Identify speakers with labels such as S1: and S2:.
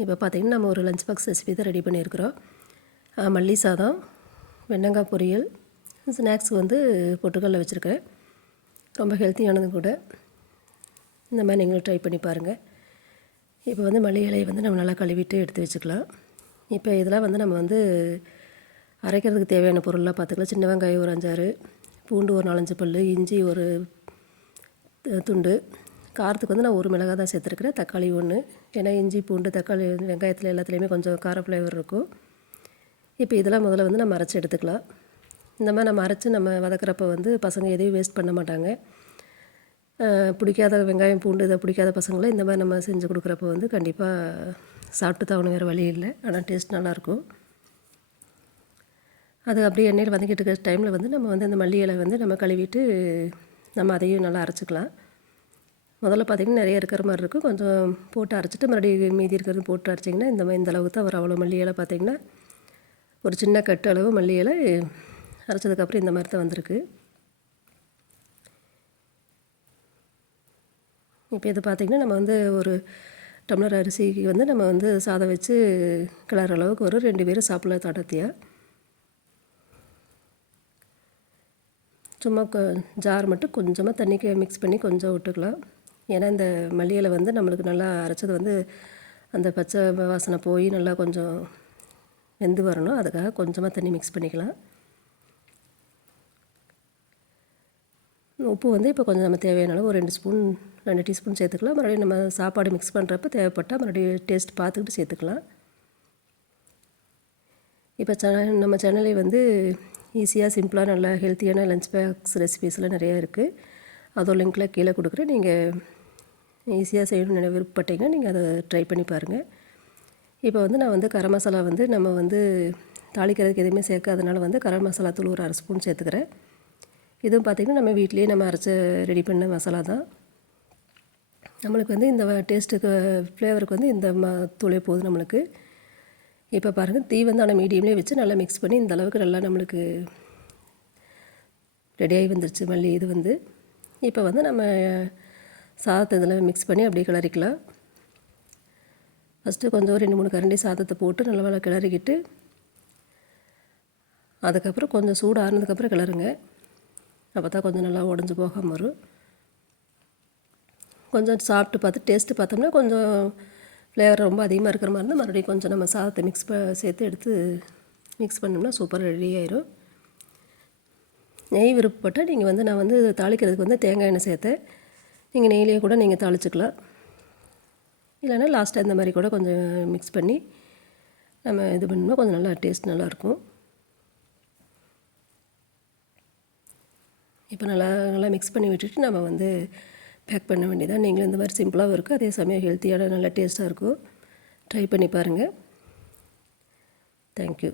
S1: இப்போ பார்த்திங்கன்னா நம்ம ஒரு லஞ்ச் பாக்ஸ் ரெசிபி தான் ரெடி பண்ணியிருக்கிறோம். மல்லி சாதம் வெண்டங்காய் பொரியல் ஸ்நாக்ஸ் வந்து பொட்டுக்கடல வச்சுருக்கேன் ரொம்ப ஹெல்த்தியானது கூட. இந்த மாதிரி நீங்களும் ட்ரை பண்ணி பாருங்கள் இப்போ வந்து மல்லி இலையை வந்து நம்ம நல்லா கழுவிட்டு எடுத்து வச்சுக்கலாம். இப்போ இதெல்லாம் வந்து நம்ம வந்து அரைக்கிறதுக்கு தேவையான பொருள்லாம் பார்த்துக்கலாம். சின்ன வெங்காயம் ஒரு அஞ்சாறு பூண்டு ஒரு நாலஞ்சு பல் இஞ்சி ஒரு துண்டு காரத்துக்கு வந்து நான் ஒரு மிளகாய் தான் சேர்த்துருக்குறேன். தக்காளி ஒன்று ஏன்னா இஞ்சி பூண்டு தக்காளி வெங்காயத்தில் எல்லாத்துலேயுமே கொஞ்சம் கார ஃப்ளேவர் இருக்கும். இப்போ இதெல்லாம் முதல்ல வந்து நம்ம அரைச்சி எடுத்துக்கலாம். இந்த மாதிரி நம்ம அரைச்சி நம்ம வதக்குறப்ப வந்து பசங்க எதையும் வேஸ்ட் பண்ண மாட்டாங்க. பிடிக்காத வெங்காயம் பூண்டு இதை பிடிக்காத பசங்களை இந்த மாதிரி நம்ம செஞ்சு கொடுக்குறப்ப வந்து கண்டிப்பாக சாப்பிட்டு தான் வேறு வழி இல்லை. ஆனால் டேஸ்ட் நல்லாயிருக்கும் அது அப்படியே எண்ணெயில் வதக்கிட்டு இருக்கிற டைமில் வந்து நம்ம வந்து அந்த மல்லி இலை வந்து நம்ம கழுவிட்டு நம்ம அதையும் நல்லா அரைச்சிக்கலாம். முதல்ல பார்த்திங்கன்னா நிறைய இருக்கிற மாதிரி இருக்கும். கொஞ்சம் போட்டு அரைச்சிட்டு மறுபடியும் மீதி இருக்கிறது போட்டு அரைச்சிங்கன்னா இந்த மாதிரி இந்த அளவுக்கு தான் வரும் அவ்வளோ மல்லி இலை பார்த்திங்கன்னா ஒரு சின்ன கட்டு அளவு மல்லி இலை அரைச்சதுக்கப்புறம் இந்த மாதிரி தான் வந்திருக்கு. இப்போ இது பார்த்திங்கன்னா நம்ம வந்து ஒரு டம்ளர் அரிசிக்கு வந்து நம்ம வந்து சாதம் வச்சு கிளற அளவுக்கு வரும் ரெண்டு பேரும் சாப்பிடலாம் தடத்தியாக சும்மா ஜார் மட்டும் கொஞ்சமாக தண்ணிக்கு மிக்ஸ் பண்ணி கொஞ்சம் விட்டுக்கலாம். ஏன்னா இந்த மல்லியில் வந்து நம்மளுக்கு நல்லா அரைச்சது வந்து அந்த பச்சை வாசனை போய் நல்லா கொஞ்சம் வெந்து வரணும். அதுக்காக கொஞ்சமாக தண்ணி மிக்ஸ் பண்ணிக்கலாம். உப்பு வந்து இப்போ கொஞ்சம் நம்ம தேவையான அளவு ஒரு ரெண்டு ஸ்பூன் ரெண்டு டீஸ்பூன் சேர்த்துக்கலாம். மறுபடியும் நம்ம சாப்பாடு மிக்ஸ் பண்ணுறப்ப தேவைப்பட்டால் மறுபடியும் டேஸ்ட் பார்த்துக்கிட்டு சேர்த்துக்கலாம். இப்போ சேனல் நம்ம சேனலே வந்து ஈஸியாக சிம்பிளாக நல்லா ஹெல்த்தியான லஞ்ச் பேக்ஸ் ரெசிபீஸ்லாம் நிறையா இருக்குது அதோட லிங்க்கில் கீழே கொடுக்குறேன். நீங்கள் ஈஸியாக செய்யணும்னு விருப்பப்பட்டீங்கன்னா நீங்கள் அதை ட்ரை பண்ணி பாருங்கள் இப்போ வந்து நான் வந்து கரம் மசாலா வந்து நம்ம வந்து தாளிக்கிறதுக்கு எதுவுமே சேர்க்காதனால வந்து கரம் மசாலா தூள் ஒரு அரை ஸ்பூன் சேர்த்துக்கிறேன். இதுவும் பார்த்திங்கன்னா நம்ம வீட்லேயே நம்ம அரைச்ச ரெடி பண்ண மசாலா தான். நம்மளுக்கு வந்து இந்த டேஸ்ட்டுக்கு ஃப்ளேவருக்கு வந்து இந்த ம தூளே போதும் நம்மளுக்கு. இப்போ பாருங்கள் தீ வந்து ஆனால் மீடியம்லேயே வச்சு நல்லா மிக்ஸ் பண்ணி இந்த அளவுக்கு நல்லா நம்மளுக்கு ரெடியாகி வந்துருச்சு மல்லி இது வந்து. இப்போ வந்து நம்ம சாதத்தை இதில் மிக்ஸ் பண்ணி அப்படியே கிளறிக்கலாம். ஃபஸ்ட்டு கொஞ்சம் ஒரு ரெண்டு மூணு கரண்டி சாதத்தை போட்டு நல்லா நல்லா கிளறிக்கிட்டு அதுக்கப்புறம் கொஞ்சம் சூடு ஆறுனதுக்கப்புறம் கிளறுங்க. அப்போ தான் கொஞ்சம் நல்லா உடஞ்சி போகாமல் வரும். கொஞ்சம் சாப்பிட்டு பார்த்து டேஸ்ட்டு பார்த்தோம்னா கொஞ்சம் ஃப்ளேவர் ரொம்ப அதிகமாக இருக்கிற மாதிரி இருந்தால் மறுபடியும் கொஞ்சம் நம்ம சாதத்தை மிக்ஸ் ப சேர்த்து எடுத்து மிக்ஸ் பண்ணோம்னா சூப்பராக ரெடி ஆயிரும். நெய் விருப்பப்பட்டால் நீங்கள் வந்து நான் வந்து தாளிக்கிறதுக்கு வந்து தேங்காய் எண்ணெய் சேர்த்தேன். நீங்கள் நெய்லேயே கூட நீங்கள் தாளிச்சுக்கலாம். இல்லைன்னா லாஸ்ட்டாக இந்த மாதிரி கூட கொஞ்சம் மிக்ஸ் பண்ணி நம்ம இது பண்ணோம்னா கொஞ்சம் நல்லா டேஸ்ட் நல்லாயிருக்கும். இப்போ நல்லா நல்லா மிக்ஸ் பண்ணி விட்டுட்டு நம்ம வந்து பேக் பண்ண வேண்டியதான் நீங்களும் இந்த மாதிரி சிம்பிளாகவும் இருக்கும் அதே சமயம் ஹெல்த்தியான நல்லா டேஸ்ட்டாக இருக்கும். ட்ரை பண்ணி பாருங்கள் தேங்க்யூ